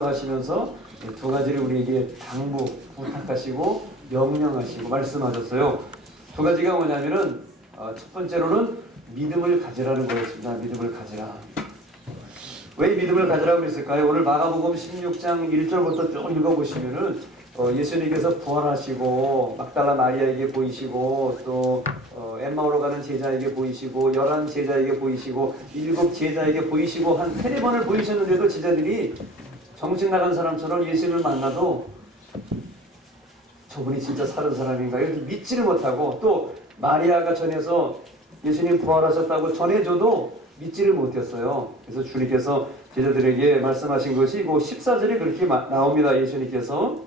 하시면서 두 가지를 우리에게 당부, 부탁하시고 명령하시고 말씀하셨어요. 두 가지가 뭐냐면은 첫 번째로는 믿음을 가지라는 거였습니다. 믿음을 가지라. 왜 믿음을 가지라고 그랬을까요? 오늘 마가복음 16장 1절부터 쭉 읽어보시면은 예수님께서 부활하시고 막달라 마리아에게 보이시고 또 엠마오로 가는 제자에게 보이시고 11 제자에게 보이시고 7 제자에게 보이시고 한 3-4번을 보이셨는데도 제자들이 정신 나간 사람처럼 예수님을 만나도 저분이 진짜 살은 사람인가 이렇게 믿지를 못하고, 또 마리아가 전해서 예수님 부활하셨다고 전해줘도 믿지를 못했어요. 그래서 주님께서 제자들에게 말씀하신 것이 14절에 그렇게 나옵니다. 예수님께서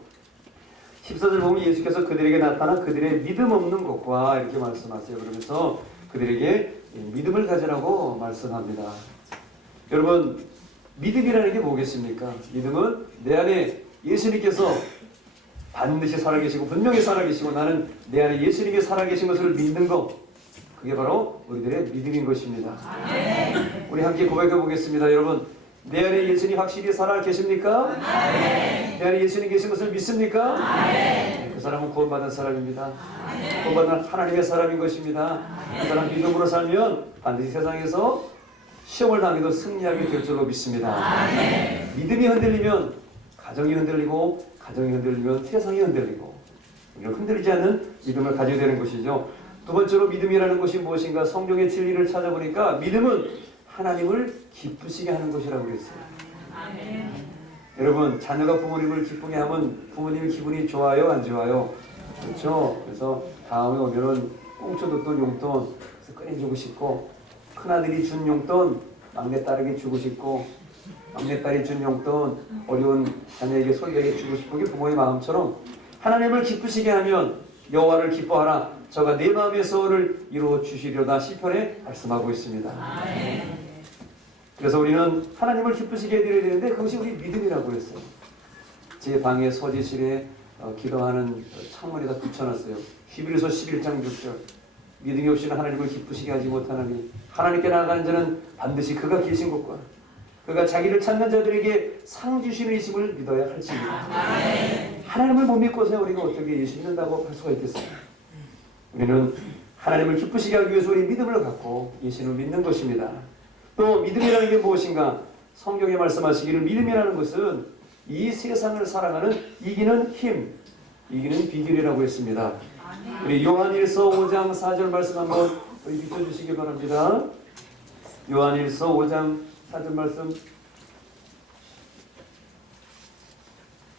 14절 보면 예수께서 그들에게 나타나 그들의 믿음 없는 것과 이렇게 말씀하세요. 그러면서 그들에게 믿음을 가지라고 말씀합니다. 여러분, 믿음이라는 게 뭐겠습니까? 믿음은 내 안에 예수님께서 반드시 살아계시고 분명히 살아계시고 나는 내 안에 예수님이 살아계신 것을 믿는 것, 그게 바로 우리들의 믿음인 것입니다. 우리 함께 고백해 보겠습니다. 여러분, 내 안에 예수님 확실히 살아계십니까? 내 안에 예수님 계신 것을 믿습니까? 그 사람은 구원받은 사람입니다. 구원받은 하나님의 사람인 것입니다. 그 사람 믿음으로 살면 반드시 세상에서 시험을 당해도 승리하게 될 줄로 믿습니다. 믿음이 흔들리면 가정이 흔들리고, 가정이 흔들리면 세상이 흔들리고, 이런 흔들리지 않는 믿음을 가져야 되는 것이죠. 두 번째로 믿음이라는 것이 무엇인가? 성경의 진리를 찾아보니까 믿음은 하나님을 기쁘시게 하는 것이라고 그랬어요. 여러분, 자녀가 부모님을 기쁘게 하면 부모님 기분이 좋아요, 안 좋아요? 그렇죠? 그래서 다음에 오면은 꽁쳐도 또 용돈 꺼내주고 싶고, 큰아들이 준 용돈 막내딸에게 주고 싶고, 막내딸이 준 용돈 어려운 자녀에게 솔비에게 주고 싶은 게 부모의 마음처럼, 하나님을 기쁘시게 하면 여호와를 기뻐하라 저가 내 마음의 소원을 이루어 주시려다 시편에 말씀하고 있습니다. 그래서 우리는 하나님을 기쁘시게 해드려야 되는데 그것이 우리 믿음이라고 했어요. 제 방에 서재실에 기도하는 창문에다 붙여놨어요. 히브리서 11장 6절. 믿음이 없이는 하나님을 기쁘시게 하지 못하나니 하나님께 나아가는 자는 반드시 그가 계신 것과 그가 자기를 찾는 자들에게 상 주시는 이심을 믿어야 할지니라. 하나님을 못 믿고서 우리가 어떻게 예수 믿는다고 할 수가 있겠어요? 우리는 하나님을 기쁘시게 하기 위해서 우리 믿음을 갖고 예수를 믿는 것입니다. 또 믿음이라는 게 무엇인가? 성경에 말씀하시기를 믿음이라는 것은 이 세상을 살아가는 이기는 힘, 이기는 비결이라고 했습니다. 우리 요한일서 5장 4절 말씀 한번 비춰주시기 바랍니다. 요한일서 5장 4절 말씀,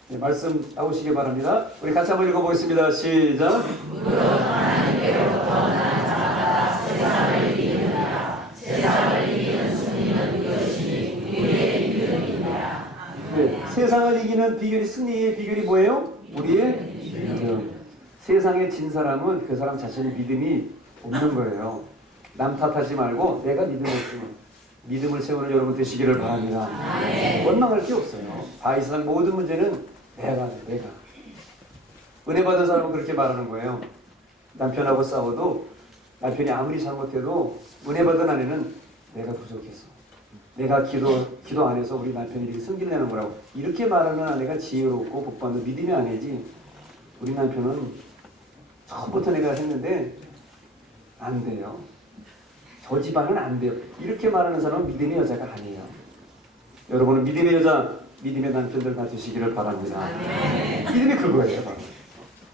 네, 말씀 나오시기 바랍니다. 우리 같이 한번 읽어보겠습니다. 시작. 하나님께로부터 난 자가 세상을 이기느니라. 세상을 이기는 승리는 이것이니 우리의 믿음이니라. 네, 세상을 이기는 비결이, 승리의 비결이 뭐예요? 우리의 믿음. 세상에 진 사람은 그 사람 자신의 믿음이 없는 거예요. 남 탓하지 말고 내가 믿음 없으면 믿음을 세우는 여러분 되시기를 바랍니다. 원망할 게 없어요. 이 세상 모든 문제는 내가. 은혜 받은 사람은 그렇게 말하는 거예요. 남편하고 싸워도 남편이 아무리 잘못해도 은혜 받은 아내는 내가 부족해서, 내가 기도 안 해서 우리 남편이 이렇게 승기를 내는 거라고, 이렇게 말하는 아내가 지혜롭고 복받는 믿음의 아내지, 우리 남편은 처음부터 내가 했는데 안 돼요, 저 집안은 안 돼요, 이렇게 말하는 사람은 믿음의 여자가 아니에요. 여러분은 믿음의 여자, 믿음의 남편들 다 되시기를 바랍니다. 믿음이 그거예요.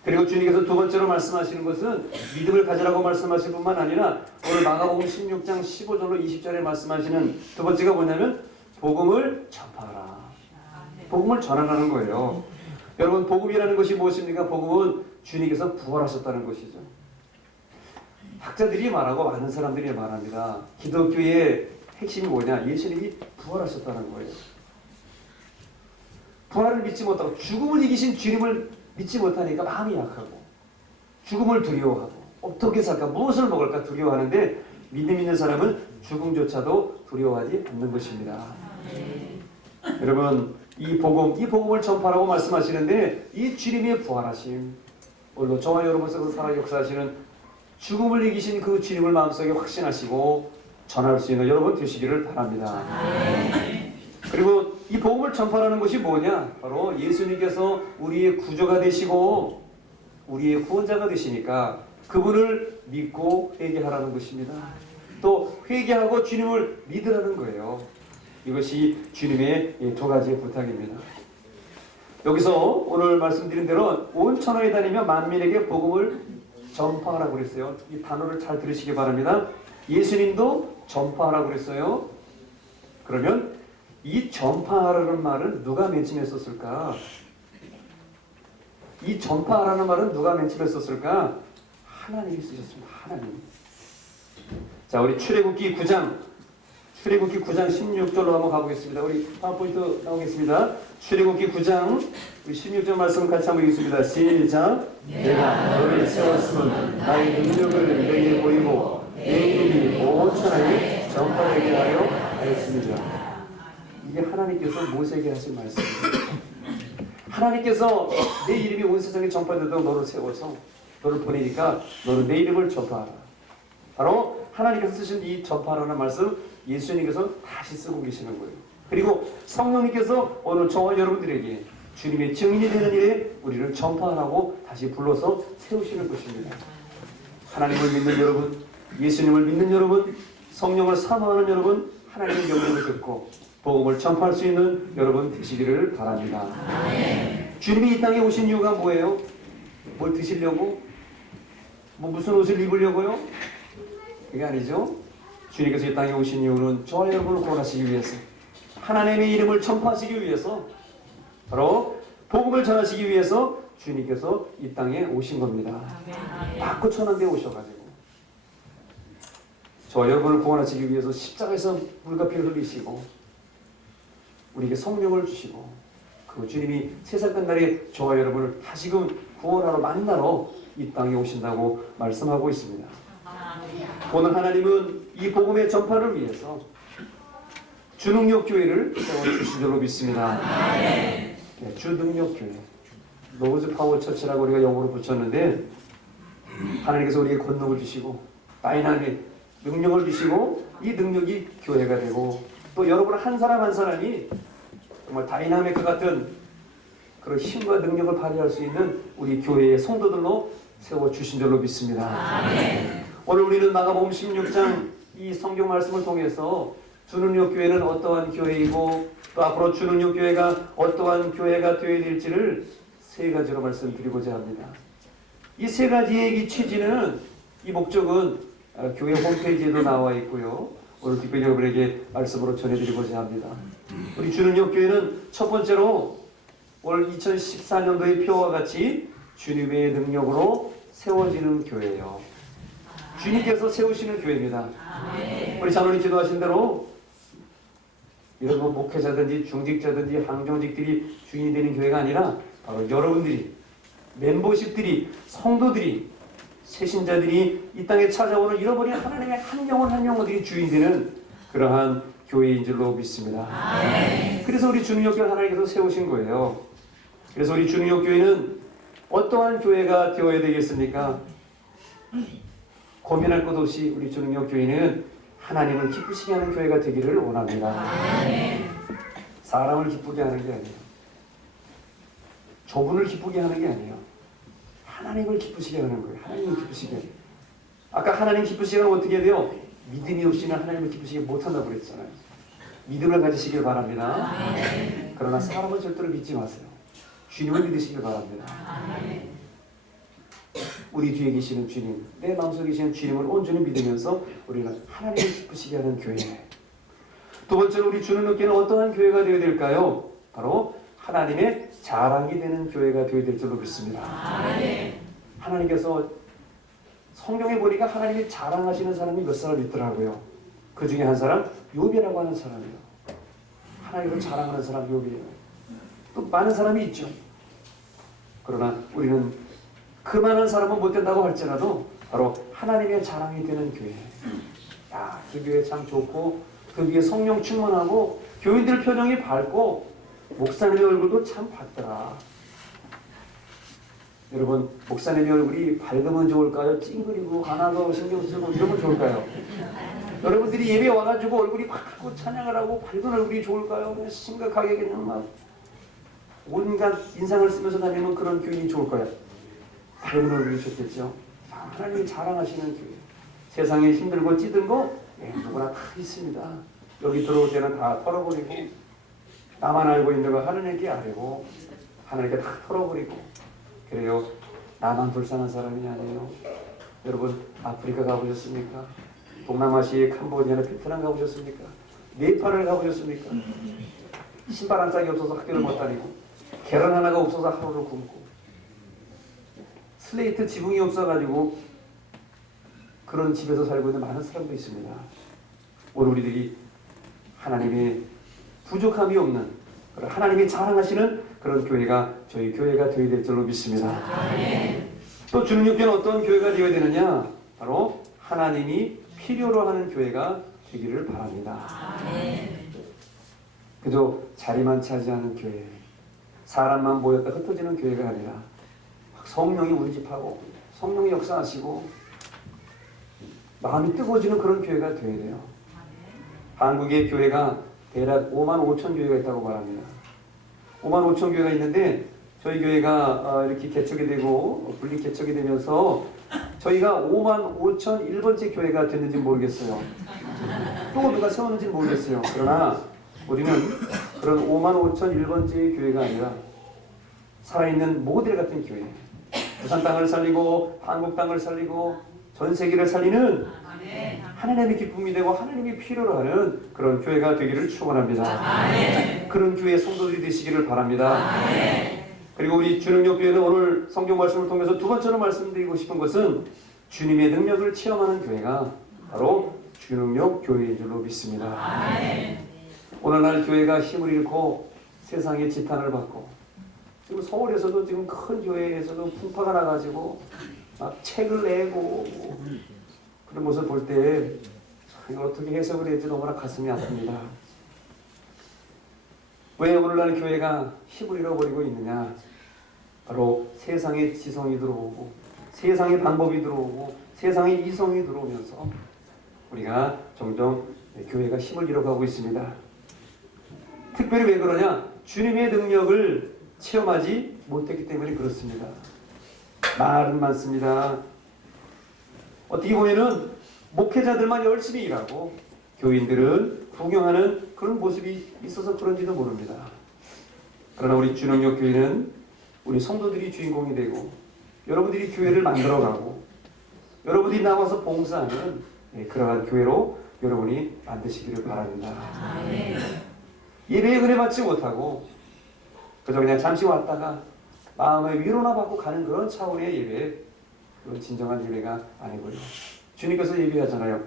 그리고 주님께서 두 번째로 말씀하시는 것은 믿음을 가지라고 말씀하신 뿐만 아니라 오늘 마가복음 16장 15절로 20절에 말씀하시는 두 번째가 뭐냐면 복음을 전파하라. 복음을 전하라는 거예요. 여러분, 복음이라는 것이 무엇입니까? 복음은 주님께서 부활하셨다는 것이죠. 학자들이 말하고 많은 사람들이 말합니다. 기독교의 핵심이 뭐냐? 예수님이 부활하셨다는 거예요. 부활을 믿지 못하고 죽음을 이기신 주님을 믿지 못하니까 마음이 약하고 죽음을 두려워하고 어떻게 살까? 무엇을 먹을까? 두려워하는데 믿음 있는 사람은 죽음조차도 두려워하지 않는 것입니다. 여러분, 이 복음을 전파하라고 말씀하시는데 이 주님의 부활하심, 물론 저와 여러분 속에서 살아 역사하시는 죽음을 이기신 그 주님을 마음속에 확신하시고 전할 수 있는 여러분 되시기를 바랍니다. 그리고 이 복음을 전파하는 것이 뭐냐? 바로 예수님께서 우리의 구조가 되시고 우리의 구원자가 되시니까 그분을 믿고 회개하라는 것입니다. 또 회개하고 주님을 믿으라는 거예요. 이것이 주님의 두 가지의 부탁입니다. 여기서 오늘 말씀드린 대로 온 천하에 다니며 만민에게 복음을 전파하라고 그랬어요. 이 단어를 잘 들으시기 바랍니다. 예수님도 전파하라고 그랬어요. 그러면 이 전파하라는 말은 누가 맨 처음에 썼을까? 이 전파하라는 말은 누가 맨 처음에 썼을까? 하나님이 쓰셨습니다. 하나님. 자, 우리 출애굽기 9장 16절로 한번 가보겠습니다. 우리 파워포인트 나오겠습니다. 출애굽기 9장 우리 16절 말씀 같이 한번 읽겠습니다. 시작. 내가 너를 세웠으면 나의 능력을 너희에게 보이고 내 이름이 온 천하에 전파되게 하려 하였습니다. 이게 하나님께서 모세에게 하신 말씀입니다. 하나님께서 내 이름이 온 세상에 전파되도록 너를 세워서 너를 보내니까 너는 내 이름을 전파하라. 바로 하나님께서 쓰신 이 전파라는 말씀 예수님께서 다시 쓰고 계시는 거예요. 그리고 성령님께서 오늘 저와 여러분들에게 주님의 증인이 되는 일에 우리를 전파하라고 다시 불러서 세우시는 것입니다. 하나님을 믿는 여러분, 예수님을 믿는 여러분, 성령을 사모하는 여러분, 하나님의 명령을 듣고 복음을 전파할 수 있는 여러분 되시기를 바랍니다. 주님이 이 땅에 오신 이유가 뭐예요? 뭘 드시려고? 무슨 옷을 입으려고요? 그게 아니죠. 주님께서 이 땅에 오신 이유는 저와 여러분을 구원하시기 위해서, 하나님의 이름을 전파하시기 위해서, 바로 복음을 전하시기 위해서 주님께서 이 땅에 오신 겁니다. 딱 천한 데 오셔가지고 저와 여러분을 구원하시기 위해서 십자가에서 물과 피를 흘리시고 우리에게 성령을 주시고 그 주님이 세상 끝날에 저와 여러분을 다시금 구원하러 만나러 이 땅에 오신다고 말씀하고 있습니다. 오늘 하나님은 이 복음의 전파를 위해서 주능력교회를 세워주신 줄로 믿습니다. 네, 주능력교회, 로즈 파워 처치라고 우리가 영어로 붙였는데 하나님께서 우리에게 권능을 주시고 다이나믹 능력을 주시고 이 능력이 교회가 되고 또 여러분 한 사람 한 사람이 정말 다이나믹 같은 그런 힘과 능력을 발휘할 수 있는 우리 교회의 성도들로 세워주신 줄로 믿습니다. 오늘 우리는 마가복음 16장 이 성경 말씀을 통해서 주능력교회는 어떠한 교회이고 또 앞으로 주능력교회가 어떠한 교회가 되어야 될지를 세 가지로 말씀드리고자 합니다. 이 세 가지의 이 취지는 이 목적은 교회 홈페이지에도 나와 있고요. 오늘 특별히 여러분에게 말씀으로 전해드리고자 합니다. 우리 주능력교회는 첫 번째로 올 2014년도의 표와 같이 주님의 능력으로 세워지는 교회예요. 주님께서 세우시는 교회입니다. 우리 장로님 기도하신 대로 이런 목회자든지 중직자든지 항정직들이 주인이 되는 교회가 아니라 바로 여러분들이, 멤버십들이, 성도들이, 새신자들이 이 땅에 찾아오는 잃어버린 하나님의 한 영혼 한 영혼들이 주인 되는 그러한 교회인 줄로 믿습니다. 그래서 우리 주능력교회 하나님께서 세우신 거예요. 그래서 우리 주능력교회는 어떠한 교회가 되어야 되겠습니까? 고민할 것 없이 우리 주능력교회는 하나님을 기쁘시게 하는 교회가 되기를 원합니다. 사람을 기쁘게 하는 게 아니에요. 저분을 기쁘게 하는 게 아니에요. 하나님을 기쁘시게 하는 거예요. 하나님을 기쁘시게. 아까 하나님 기쁘시게 하면 어떻게 돼요? 믿음이 없이는 하나님을 기쁘시게 못한다고 그랬잖아요. 믿음을 가지시길 바랍니다. 그러나 사람을 절대로 믿지 마세요. 주님을 믿으시길 바랍니다. 우리 뒤에 계시는 주님, 내 마음속에 계시는 주님을 온전히 믿으면서 우리는 하나님을 기쁘시게 하는 교회. 두 번째로 우리 주능력교회는 어떠한 교회가 되어야 될까요? 바로 하나님의 자랑이 되는 교회가 되어야 될 줄로 믿습니다. 하나님께서 성경에 보니까 하나님이 자랑하시는 사람이 몇 사람 있더라고요. 그 중에 한 사람 욥이라고 하는 사람이에요. 하나님을 자랑하는 사람 욥이에요. 또 많은 사람이 있죠. 그러나 우리는 그 많은 사람은 못 된다고 할지라도 바로 하나님의 자랑이 되는 교회. 야, 그 교회 참 좋고 그 교회 성령 충만하고 교인들 표정이 밝고 목사님의 얼굴도 참 밝더라. 여러분, 목사님의 얼굴이 밝으면 좋을까요? 찡그리고 가나고 신경 쓰고 이러면 좋을까요? 여러분들이 예배 와가지고 얼굴이 밝고 찬양을 하고 밝은 얼굴이 좋을까요? 그냥 심각하게 그냥 막 온갖 인상을 쓰면서 다니면 그런 교인이 좋을까요? 밝은 얼굴이 좋겠죠. 하나님이 자랑하시는 교회. 세상에 힘들고 찌든 거 누구나 다 있습니다. 여기 들어올 때는 다 털어버리고 나만 알고 있는 거 하나님께 아뢰고 하나님께 다 털어버리고 그래요. 나만 불쌍한 사람이 아니에요. 여러분 아프리카 가보셨습니까? 동남아시아 캄보디아나 베트남 가보셨습니까? 네팔을 가보셨습니까? 신발 한 짝이 없어서 학교를 못 다니고 계란 하나가 없어서 하루를 굶고 슬레이트 지붕이 없어가지고 그런 집에서 살고 있는 많은 사람도 있습니다. 오늘 우리들이 하나님의 부족함이 없는 하나님이 자랑하시는 그런 교회가 저희 교회가 되어야 될 줄로 믿습니다. 또 주는 교회는 어떤 교회가 되어야 되느냐? 바로 하나님이 필요로 하는 교회가 되기를 바랍니다. 그저 자리만 차지하는 교회, 사람만 모였다 흩어지는 교회가 아니라 성령이 운집하고 성령이 역사하시고 마음이 뜨거워지는 그런 교회가 되어야 돼요. 한국의 교회가 대략 5만 5천 교회가 있다고 말합니다. 5만 5천 교회가 있는데 저희 교회가 이렇게 개척이 되고 분리 개척이 되면서 저희가 5만 5천 1번째 교회가 됐는지 모르겠어요. 또 누가 세웠는지 모르겠어요. 그러나 우리는 그런 5만 5천 1번째의 교회가 아니라 살아있는 모델 같은 교회, 부산 땅을 살리고 한국 땅을 살리고 전 세계를 살리는 하나님의 기쁨이 되고 하나님이 필요로 하는 그런 교회가 되기를 축원합니다. 그런 교회 성도들이 되시기를 바랍니다. 그리고 우리 주능력 교회는 오늘 성경 말씀을 통해서 두 번째로 말씀드리고 싶은 것은 주님의 능력을 체험하는 교회가 바로 주능력 교회인 줄로 믿습니다. 오늘날 교회가 힘을 잃고 세상의 지탄을 받고 지금 서울에서도 지금 큰 교회에서도 풍파가 나가지고 막 책을 내고 그런 모습을 볼 때 이걸 어떻게 해석을 해야지 너무나 가슴이 아픕니다. 왜 오늘날 교회가 힘을 잃어버리고 있느냐? 바로 세상의 지성이 들어오고 세상의 방법이 들어오고 세상의 이성이 들어오면서 우리가 점점 교회가 힘을 잃어가고 있습니다. 특별히 왜 그러냐? 주님의 능력을 체험하지 못했기 때문에 그렇습니다. 말은 많습니다. 어떻게 보면은 목회자들만 열심히 일하고 교인들은 구경하는 그런 모습이 있어서 그런지도 모릅니다. 그러나 우리 주능력 교회는 우리 성도들이 주인공이 되고 여러분들이 교회를 만들어가고 여러분들이 나와서 봉사하는 그러한 교회로 여러분이 만드시기를 바랍니다. 예배에 은혜 받지 못하고 그저 그냥 잠시 왔다가 마음의 위로나 받고 가는 그런 차원의 예배, 그건 진정한 예배가 아니고요. 주님께서 예배하잖아요.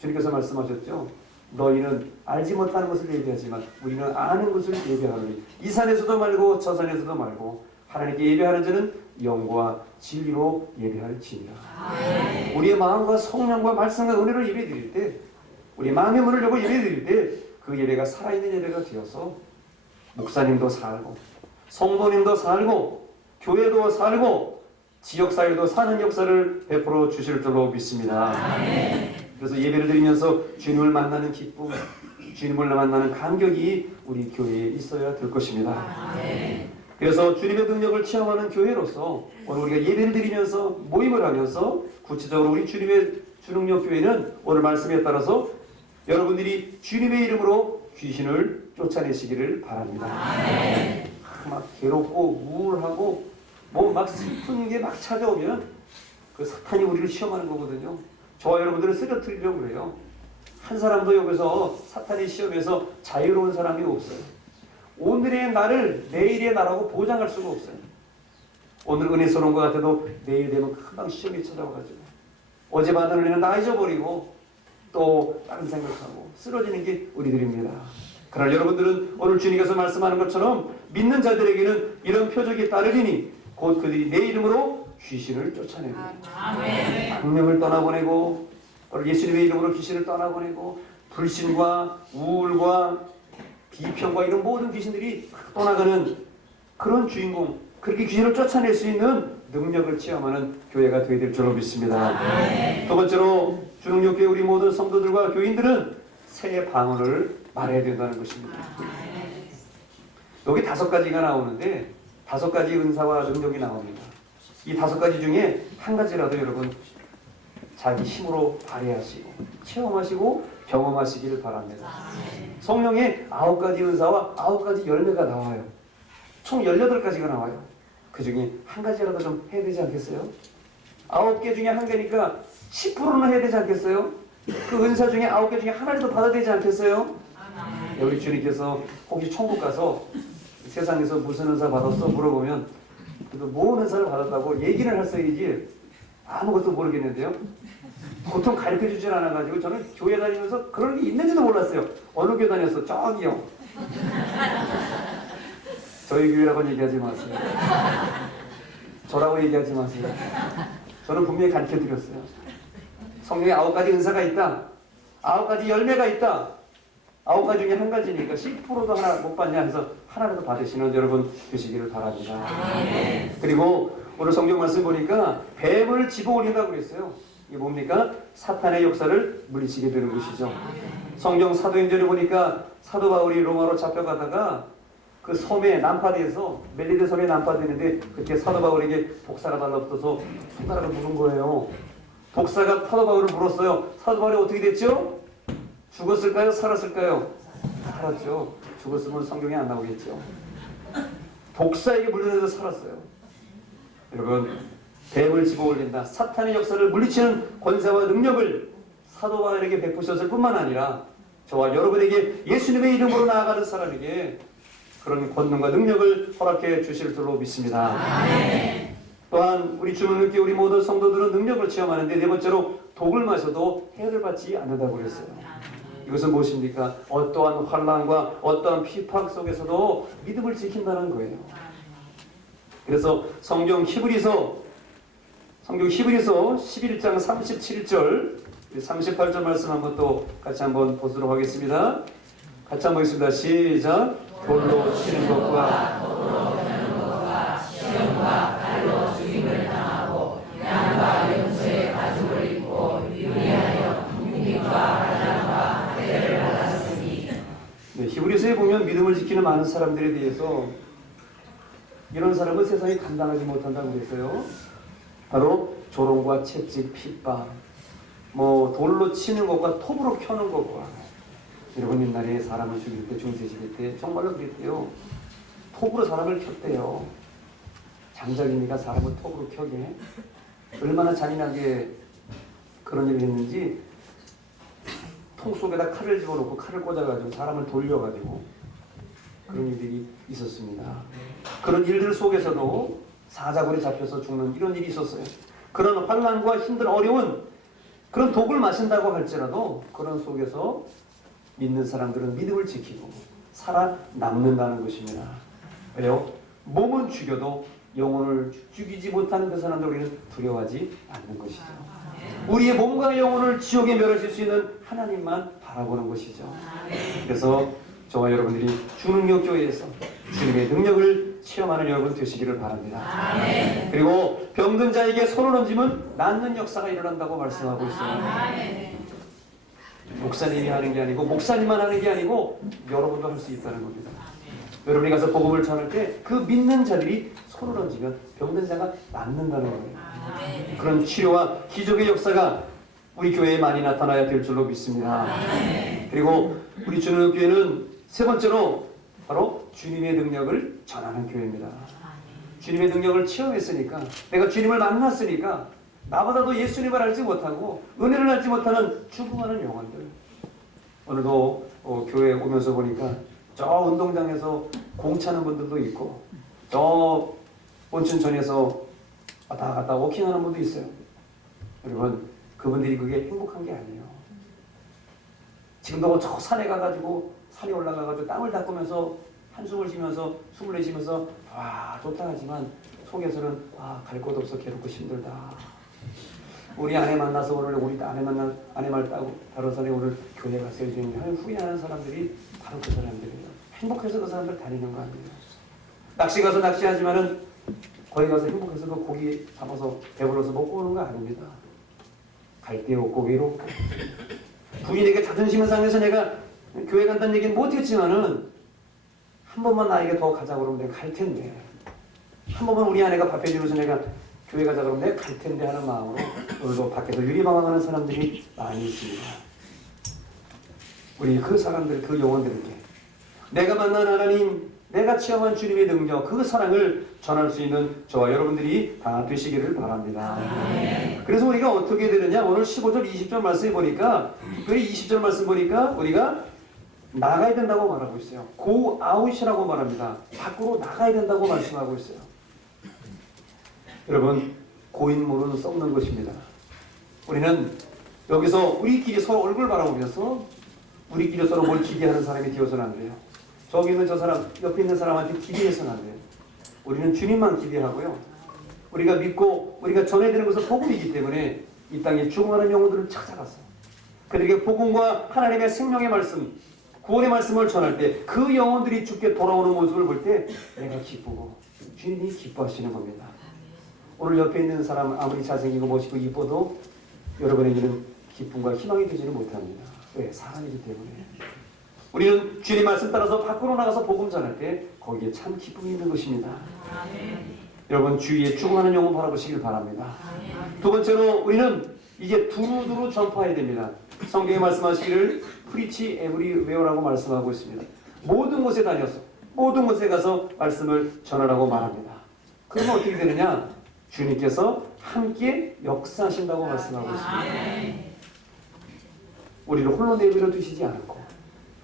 주님께서 말씀하셨죠. 너희는 알지 못하는 것을 예배하지만 우리는 아는 것을 예배하노니 이 산에서도 말고 저 산에서도 말고 하나님께 예배하는 자는 영과 진리로 예배할지니라. 우리의 마음과 성령과 말씀과 은혜를 예배드릴 때 우리 마음의 문을 열고 예배드릴 때 그 예배가 살아있는 예배가 되어서 목사님도 살고 성도님도 살고 교회도 살고 지역사회도 사는 역사를 베풀어 주실 줄로 믿습니다. 그래서 예배를 드리면서 주님을 만나는 기쁨, 주님을 만나는 감격이 우리 교회에 있어야 될 것입니다. 그래서 주님의 능력을 체험하는 교회로서 오늘 우리가 예배를 드리면서 모임을 하면서 구체적으로 우리 주님의 주능력 교회는 오늘 말씀에 따라서 여러분들이 주님의 이름으로 귀신을 쫓아내시기를 바랍니다. 막 괴롭고 우울하고 뭐 막 슬픈 게 막 찾아오면 그 사탄이 우리를 시험하는 거거든요. 저와 여러분들을 쓰러뜨리려고 그래요. 한 사람도 여기서 사탄이 시험해서 자유로운 사람이 없어요. 오늘의 날을 내일의 날하고 보장할 수가 없어요. 오늘 은혜스러운 것 같아도 내일 되면 금방 시험이 찾아와가지고 어제 받은 은혜는 다 잊어버리고 또 다른 생각하고 쓰러지는 게 우리들입니다. 그러나 여러분들은 오늘 주님께서 말씀하는 것처럼 믿는 자들에게는 이런 표적이 따르리니 곧 그들이 내 이름으로 귀신을 쫓아내고 악령을 떠나보내고 예수님의 이름으로 귀신을 떠나보내고 불신과 우울과 비평과 이런 모든 귀신들이 떠나가는 그런 주인공, 그렇게 귀신을 쫓아낼 수 있는 능력을 체험하는 교회가 되어야 될 줄로 믿습니다. 두 번째로 주능력교회 우리 모든 성도들과 교인들은 새 방언을 말해야 된다는 것입니다. 여기 5가지가 나오는데 5가지 은사와 능력이 나옵니다. 이 5가지 중에 한 가지라도 여러분 자기 힘으로 발휘하시고 체험하시고 경험하시기를 바랍니다. 성령의 9가지 은사와 9가지 열매가 나와요. 총 18가지가 나와요. 그 중에 한 가지라도 좀 해야 되지 않겠어요? 9개 중에 한 개니까 10%는 해야 되지 않겠어요? 그 은사 중에 9개 중에 하나라도 받아야 되지 않겠어요? 우리 주님께서 혹시 천국 가서 세상에서 무슨 은사 받았어? 물어보면 그래도 뭐 은사를 받았다고 얘기를 했어야지 아무것도 모르겠는데요. 보통 가르쳐주질 않아가지고 저는 교회 다니면서 그런 게 있는지도 몰랐어요. 어느 교회 다녔어? 저기요. 저희 교회라고 얘기하지 마세요. 저라고 얘기하지 마세요. 저는 분명히 가르쳐드렸어요. 성령에 9가지 은사가 있다. 9가지 열매가 있다. 9가지 중에 한 가지니까 10%도 하나 못 받냐 해서 하나라도 받으시는 여러분 되시기를 바랍니다. 그리고 오늘 성경 말씀 보니까 뱀을 집어올린다고 그랬어요. 이게 뭡니까? 사탄의 역사를 물리치게 되는 것이죠. 성경 사도행전을 보니까 사도 바울이 로마로 잡혀가다가 그 섬에 난파돼서 멜리데 섬에 난파되는데 그때 사도 바울에게 복사가 달라붙어서 손가락을 물은 거예요. 복사가 사도 바울을 물었어요. 사도 바울이 어떻게 됐죠? 죽었을까요? 살았을까요? 살았죠. 죽었으면 성경에 안 나오겠죠. 복사에게 물려서 살았어요. 여러분, 뱀을 집어올린다. 사탄의 역사를 물리치는 권세와 능력을 사도 바울에게 베푸셨을 뿐만 아니라 저와 여러분에게 예수님의 이름으로 나아가는 사람에게 그런 권능과 능력을 허락해 주실 줄로 믿습니다. 아멘. 또한 우리 주님께 우리 모든 성도들은 능력을 체험하는데 네 번째로 독을 마셔도 해를 받지 않는다고 그랬어요. 이것은 무엇입니까? 어떠한 환난과 어떠한 핍박 속에서도 믿음을 지킨다는 거예요. 그래서 성경 히브리서 11장 37절 38절 말씀 한번 또 같이 한번 보도록 하겠습니다. 같이 한번 보겠습니다. 시작. 돌로 치는 것과 돌로 베는 것과 시험과 칼로 죽임을 당하고 양과 염소의 가죽을 입고 유리하여 궁핍과 환난과 학대를 받았으니. 네, 히브리서에 보면 믿음을 지키는 많은 사람들에 대해서 이런 사람은 세상에 감당하지 못한다고 그랬어요. 바로 조롱과 채찍, 핍박, 돌로 치는 것과 톱으로 켜는 것과 여러분 옛날에 사람을 죽일 때 중세시대 때 정말로 그랬대요. 톱으로 사람을 켰대요. 장작이니까 사람을 톱으로 켜게 얼마나 잔인하게 그런 일을 했는지 통 속에다 칼을 집어넣고 칼을 꽂아가지고 사람을 돌려가지고 그런 일들이 있었습니다. 그런 일들 속에서도 사자굴에 잡혀서 죽는 이런 일이 있었어요. 그런 환난과 힘든 어려운 그런 독을 마신다고 할지라도 그런 속에서 믿는 사람들은 믿음을 지키고 살아남는다는 것입니다. 왜요? 몸은 죽여도 영혼을 죽이지 못하는 그 사람들 우리는 두려워하지 않는 것이죠. 우리의 몸과 영혼을 지옥에 멸하실 수 있는 하나님만 바라보는 것이죠. 그래서 저와 여러분들이 주능력교회에서 주님의 능력을 체험하는 여러분 되시기를 바랍니다. 그리고 병든 자에게 손을 얹으면 낫는 역사가 일어난다고 말씀하고 있어요. 목사님이 하는 게 아니고 목사님만 하는 게 아니고 여러분도 할 수 있다는 겁니다. 여러분이 가서 복음을 전할 때 그 믿는 자들이 손을 얹으면 병든 자가 낫는다는 거예요. 그런 치료와 기적의 역사가 우리 교회에 많이 나타나야 될 줄로 믿습니다. 그리고 우리 주님 교회는 세 번째로 바로 주님의 능력을 전하는 교회입니다. 주님의 능력을 체험했으니까 내가 주님을 만났으니까 나보다도 예수님을 알지 못하고 은혜를 알지 못하는 죽음하는 영혼들. 오늘도 교회에 오면서 보니까 저 운동장에서 공 차는 분들도 있고 저 온천천에서 왔다 갔다 워킹하는 분도 있어요. 여러분 그분들이 그게 행복한 게 아니에요. 지금도 저 산에 가가지고 산에 올라가가지고 땀을 닦으면서 한숨을 쉬면서 숨을 내쉬면서 와 좋다 하지만 속에서는 갈 곳 없어 괴롭고 힘들다. 우리 아내 만나서 오늘 우리 아내 말 따고 다른 사람이 오늘 교회 갔어야 되는데 후회하는 사람들이 바로 그 사람들이에요. 행복해서 그 사람들 다니는 거 아니에요. 낚시 가서 낚시하지만은 거기 가서 행복해서 그 고기 잡아서 배불러서 먹고 오는 거 아닙니다. 갈 데 없고 외롭고 부인에게 자존심을 상해서 내가 교회 간다는 얘기는 못했지만은 한 번만 나에게 더 가자 그러면 내가 갈 텐데, 한 번만 우리 아내가 밥 해주면서 내가 교회 가자 그러면 내가 갈 텐데 하는 마음으로 오늘도 밖에서 유리방황하는 사람들이 많이 있습니다. 우리 그 사람들, 그 영혼들에게 내가 만난 하나님, 내가 체험한 주님의 능력, 그 사랑을 전할 수 있는 저와 여러분들이 다 되시기를 바랍니다. 그래서 우리가 어떻게 되느냐, 오늘 15절 20절 말씀에 보니까, 왜 20절 말씀 보니까 우리가 나가야 된다고 말하고 있어요. Go out이라고 말합니다. 밖으로 나가야 된다고 말씀하고 있어요. 여러분, 고인물은 썩는 것입니다. 우리는 여기서 우리끼리 서로 얼굴 바라보면서 우리끼리 서로 뭘 기대하는 사람이 되어서는 안 돼요. 저기 있는 저 사람, 옆에 있는 사람한테 기대해서는 안 돼요. 우리는 주님만 기대하고요. 우리가 믿고 우리가 전해야 되는 것은 복음이기 때문에 이 땅에 죽어가는 영혼들을 찾아갔어요. 그들에게 복음과 하나님의 생명의 말씀, 구원의 말씀을 전할 때 그 영혼들이 주께 돌아오는 모습을 볼 때 내가 기쁘고 주님이 기뻐하시는 겁니다. 오늘 옆에 있는 사람 아무리 잘생기고 멋있고 이뻐도 여러분에게는 기쁨과 희망이 되지는 못합니다. 왜? 사람이기 때문에. 우리는 주님 말씀 따라서 밖으로 나가서 복음 전할 때 거기에 참 기쁨이 있는 것입니다. 여러분, 주위에 죽어가는 영혼 바라보시길 바랍니다. 두 번째로 우리는 이제 두루두루 전파해야 됩니다. 성경에 말씀하시기를 프리치 에브리웨어라고 말씀하고 있습니다. 모든 곳에 다녀서 모든 곳에 가서 말씀을 전하라고 말합니다. 그러면 어떻게 되느냐? 주님께서 함께 역사하신다고 말씀하고 있습니다. 우리를 홀로 내버려 두시지 않고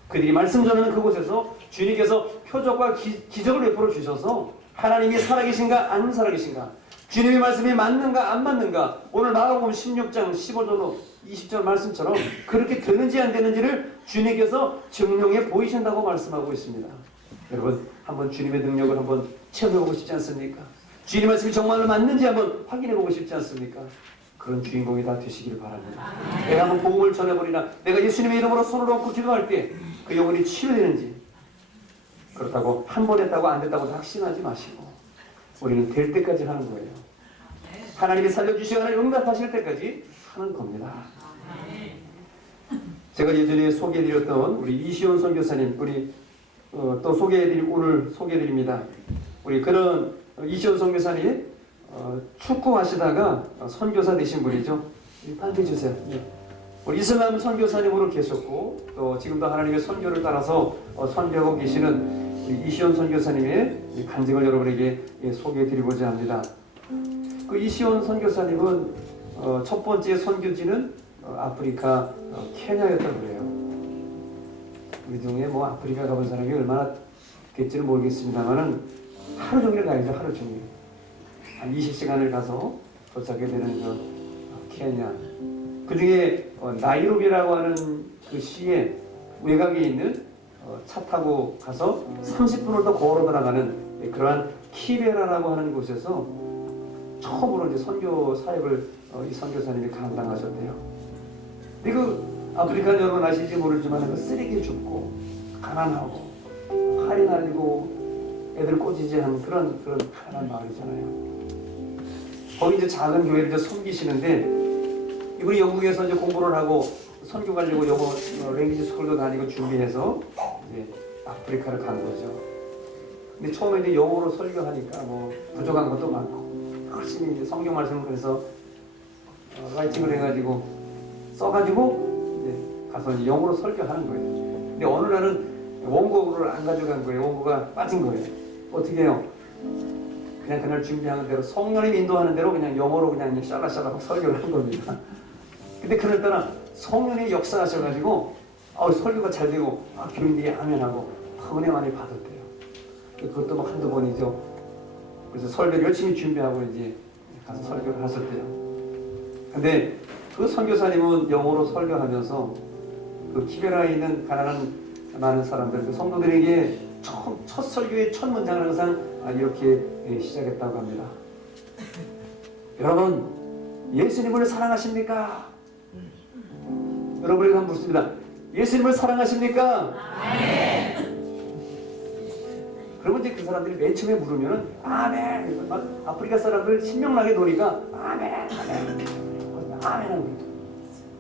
그들이 말씀 전하는 그곳에서 주님께서 표적과 기적을 베풀어 주셔서 하나님이 살아계신가 안 살아계신가, 주님의 말씀이 맞는가 안 맞는가, 오늘 마가복음 16장 15절 20절 말씀처럼 그렇게 되는지 안 되는지를 주님께서 증명해 보이신다고 말씀하고 있습니다. 여러분, 한번 주님의 능력을 한번 체험해보고 싶지 않습니까? 주님의 말씀이 정말로 맞는지 한번 확인해보고 싶지 않습니까? 그런 주인공이 다 되시길 바랍니다. 내가 한번 복음을 전해버리나, 내가 예수님의 이름으로 손을 얹고 기도할 때 그 영혼이 치유되는지, 그렇다고 한 번 했다고 안 됐다고 확신하지 마시고 우리는 될 때까지 하는 거예요. 하나님이 살려주시고 하나님 응답하실 때까지 하는 겁니다. 제가 예전에 소개해드렸던 우리 이시온 선교사님, 우리 또 오늘 소개해드립니다. 우리 그런 이시온 선교사님 축구하시다가 선교사 되신 분이죠. 빨리 주세요. 우리 이슬람 선교사님으로 계셨고 또 지금도 하나님의 선교를 따라서 선교하고 계시는 우리 이시온 선교사님의 간증을 여러분에게 소개해드리고자 합니다. 그 이시온 선교사님은 첫 번째 선교지는 아프리카 케냐였다고 그래요. 우리 중에 뭐 아프리카 가본 사람이 얼마나 될지는 모르겠습니다만은 하루 종일 가야죠. 하루 종일 한 20시간을 가서 도착하게 되는 그 케냐. 그 중에 나이로비라고 하는 그 시에 외곽에 있는 차 타고 가서 30분을 더 걸어 들어가는 그러한 키베라라고 하는 곳에서 처음으로 이제 선교 사역을 이 선교사님이 감당하셨대요. 근데 그 아프리카 여러분 아실지 모르지만 그 쓰레기 줍고 가난하고 팔이 날리고 애들 꼬지지한 그런 가난한 마을이잖아요. 거기 이제 작은 교회를 이제 섬기시는데 이분이 영국에서 이제 공부를 하고 선교 가려고 영어 랭귀지 스쿨도 다니고 준비해서 이제 아프리카를 간 거죠. 근데 처음에 이제 영어로 설교하니까 뭐 부족한 것도 많고 열심히 이제 성경 말씀을 그래서 라이팅을 해가지고 써가지고 이제 가서 이제 영어로 설교하는 거예요. 근데 어느 날은 원고를 안 가져간 거예요. 원고가 빠진 거예요. 어떻게 해요? 그냥 그날 준비하는 대로 성령님 인도하는 대로 그냥 영어로 그냥 샬라샬라 설교를 한 겁니다. 근데 그날따라 성령이 역사하셔가지고 설교가 잘 되고 교인들이 아멘하고 은혜 많이 받았대요. 그것도 뭐 한두 번이죠. 그래서 설교 열심히 준비하고 이제 가서 설교를 하셨대요. 근데 그 선교사님은 영어로 설교하면서 그 키베라에 있는 가난한 많은 사람들, 그 성도들에게 첫 설교의 첫 문장을 항상 이렇게 시작했다고 합니다. 여러분, 예수님을 사랑하십니까? 여러분에게 한번 묻습니다. 예수님을 사랑하십니까? 네. 그러면 이제 그 사람들이 맨 처음에 물으면은 아멘. 막 아프리카 사람들 신명나게 노니까 아멘, 아멘, 아멘.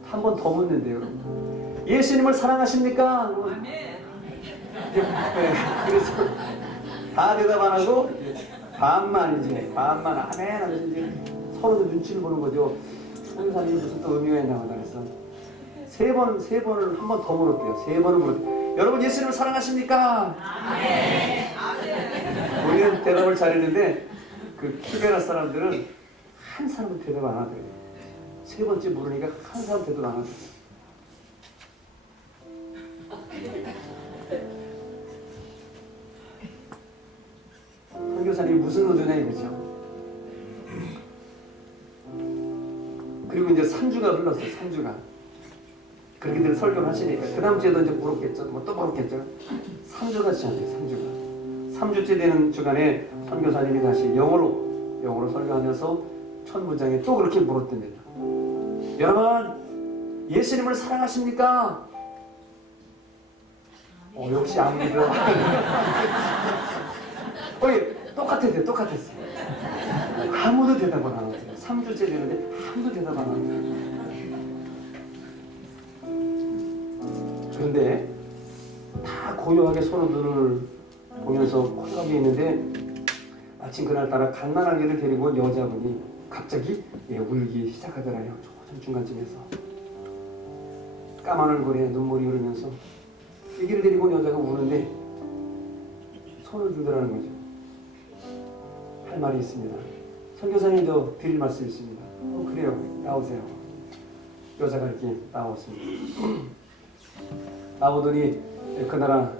한 번 더 묻는데요. 예수님을 사랑하십니까? 아멘. 네, 그래서 다 대답 안 하고 반만 아멘 하면서 이제 서로 눈치를 보는 거죠. 선교사님이 무슨 또 의미가 있나 보다 그래서 세 번을 한 번 더 물었대요. 3번을 물었대요. 여러분 예수님을 사랑하십니까? 아멘. 우리는 대답을 잘했는데 그 키베라 사람들은 한 사람도 대답 안 하더래요. 3번째 물으니까 한 사람 대답 안 하더래요. 선교사님이 무슨 의도냐 이거죠. 그리고 이제 3주가 흘렀어요. 3주가. 그렇게들 설교를 하시니까 그 다음 주에도 이제 물었겠죠. 뭐 또 물었겠죠. 3주가 지났어요. 3주가. 3주째 되는 주간에 선교사님이 다시 영어로 설교하면서 첫 문장에 또 그렇게 물었답니다. 여러분 예수님을 사랑하십니까? 역시 안 믿어. 똑같았어요. 아무도 대답을 안 하고 3주째 되는데 아무도 대답 안 하고. 그런데 다 고요하게 서로들을 보면서 콜하게 있는데 마침 그날따라 갓난아기를 데리고 온 여자분이 갑자기 울기 시작하더라고요. 중간쯤에서 까만 얼굴에 눈물이 흐르면서 아기를 데리고 온 여자가 우는데 손을 들더라는 거죠. 할 말이 있습니다. 선교사님도 드릴 말씀이 있습니다. 그래요. 나오세요. 여자가 이렇게 나왔습니다. 나오더니 그 나라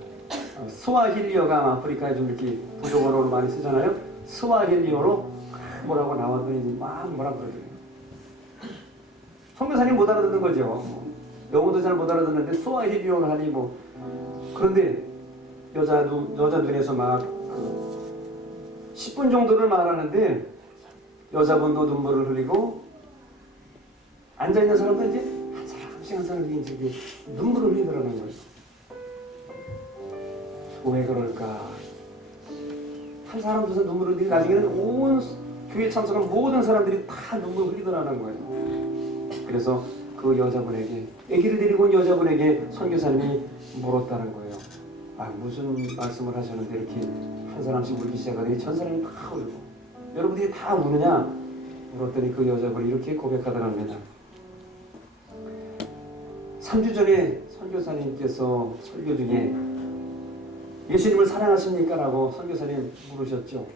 스와힐리어가 아프리카에 좀 이렇게 부족어로 많이 쓰잖아요. 스와힐리어로 뭐라고 나왔더니 막 뭐라 그러더래요. 선교사님 못 알아듣는 거죠. 영어도 잘 못 알아듣는데 스와힐리어로 하니 뭐. 그런데 여자 눈에서 막 10분 정도를 말하는데 여자분도 눈물을 흘리고 앉아있는 사람도 이제 한 사람씩 이제 눈물을 흘리더라는 거예요. 왜 그럴까? 한 사람 두서 눈물을 흘리고 나중에는 온 교회 참석한 모든 사람들이 다 눈물을 흘리더라는 거예요. 그래서 그 여자분에게 아기를 데리고 온 여자분에게 선교사님이 물었다는 거예요. 무슨 말씀을 하셨는데 이렇게 한 사람씩 울기 시작하더니 전 사람이 다 울고 여러분들이 다 우느냐? 물었더니 그 여자분이 이렇게 고백하더랍니다. 3주 전에 선교사님께서 설교 중에 예수님을 사랑하십니까? 라고 선교사님 물으셨죠.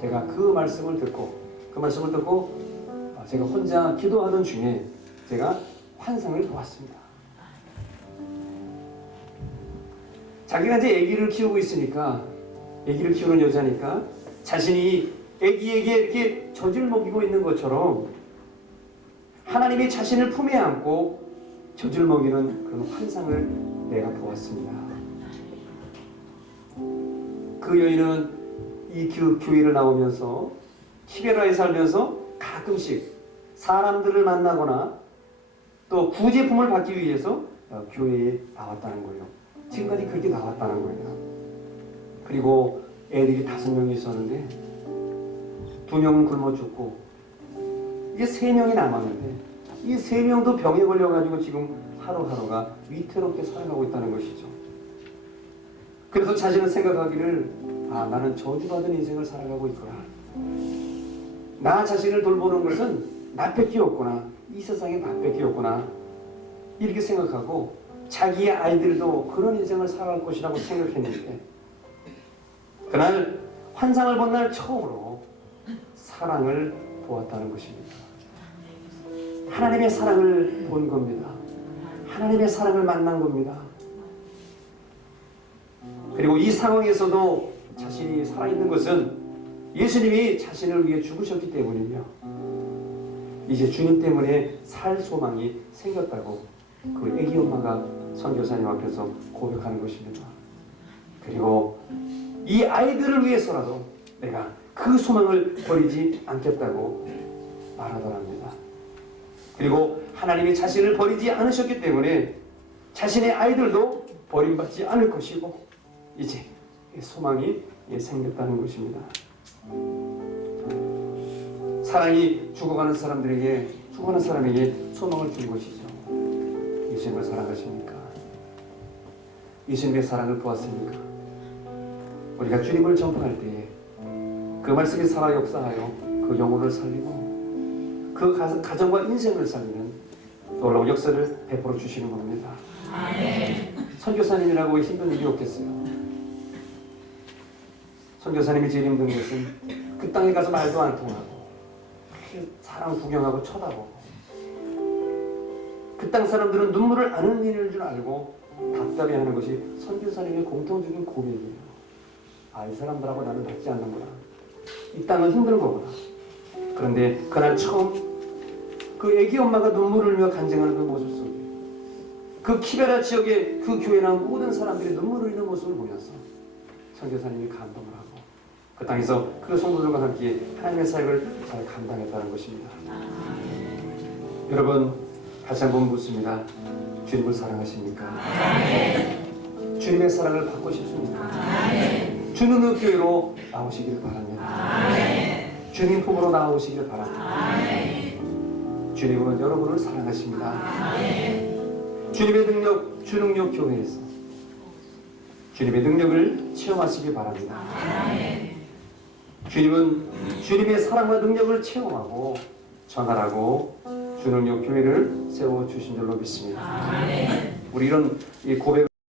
제가 그 말씀을 듣고 제가 혼자 기도하던 중에 제가 환상을 보았습니다. 자기가 이제 아기를 키우고 있으니까 아기를 키우는 여자니까 자신이 아기에게 이렇게 젖을 먹이고 있는 것처럼 하나님이 자신을 품에 안고 젖을 먹이는 그런 환상을 내가 보았습니다. 그 여인은 이 교회를 나오면서 키베라에 살면서 가끔씩 사람들을 만나거나 또 구제품을 받기 위해서 교회에 나왔다는 거예요. 지금까지 그렇게 나왔다는 거예요. 그리고 애들이 5명이 있었는데 2명은 굶어 죽고 이제 3명이 남았는데 이 3명도 병에 걸려가지고 지금 하루하루가 위태롭게 살아가고 있다는 것이죠. 그래서 자신은 생각하기를 나는 저주받은 인생을 살아가고 있구나. 나 자신을 돌보는 것은 나밖에 없구나. 이 세상에 나밖에 없구나. 이렇게 생각하고 자기의 아이들도 그런 인생을 살아갈 것이라고 생각했는데 그날 환상을 본 날 처음으로 사랑을 보았다는 것입니다. 하나님의 사랑을 본 겁니다. 하나님의 사랑을 만난 겁니다. 그리고 이 상황에서도 자신이 살아있는 것은 예수님이 자신을 위해 죽으셨기 때문이며 이제 주님 때문에 살 소망이 생겼다고 그 애기 엄마가 선교사님 앞에서 고백하는 것입니다. 그리고 이 아이들을 위해서라도 내가 그 소망을 버리지 않겠다고 말하더랍니다. 그리고 하나님이 자신을 버리지 않으셨기 때문에 자신의 아이들도 버림받지 않을 것이고 이제 소망이 생겼다는 것입니다. 사랑이 죽어가는 사람에게 소망을 준 것이죠. 예수님을 사랑하십니까? 예수님의 사랑을 보았습니까? 우리가 주님을 전파할 때에 그 말씀이 살아 역사하여 그 영혼을 살리고 그 가정과 인생을 살리는 놀라운 역사를 베풀어 주시는 겁니다. 선교사님이라고 힘든 일이 없겠어요. 선교사님이 제일 힘든 것은 그 땅에 가서 말도 안 통하고 사람 구경하고 쳐다보고 그 땅 사람들은 눈물을 아는 일일 줄 알고 답답해하는 것이 선교사님의 공통적인 고백이에요. 이 사람들하고 나는 닿지 않는구나. 이 땅은 힘든 거구나. 그런데 그날 처음 그 애기 엄마가 눈물을 흘리며 간증하는 그 모습 속에 그 키베라 지역의 그 교회에 나온 모든 사람들이 눈물을 흘리는 모습을 보면서 선교사님이 감동을 하고 그 땅에서 그 성도들과 함께 하나님의 사역을 잘 감당했다는 것입니다. 여러분 다시 한번 묻습니다. 주님을 사랑하십니까? 주님의 사랑을 받고 싶습니까? 주는 그 교회로 나오시기를 바랍니다. 주님 품으로 나오시기를 바랍니다. 주님은 여러분을 사랑하십니다. 주님의 능력, 주능력 교회에서 주님의 능력을 체험하시기 바랍니다. 주님은 주님의 사랑과 능력을 체험하고 전하라고 주능력 교회를 세워주신 줄로 믿습니다. 우리 이런 이 고백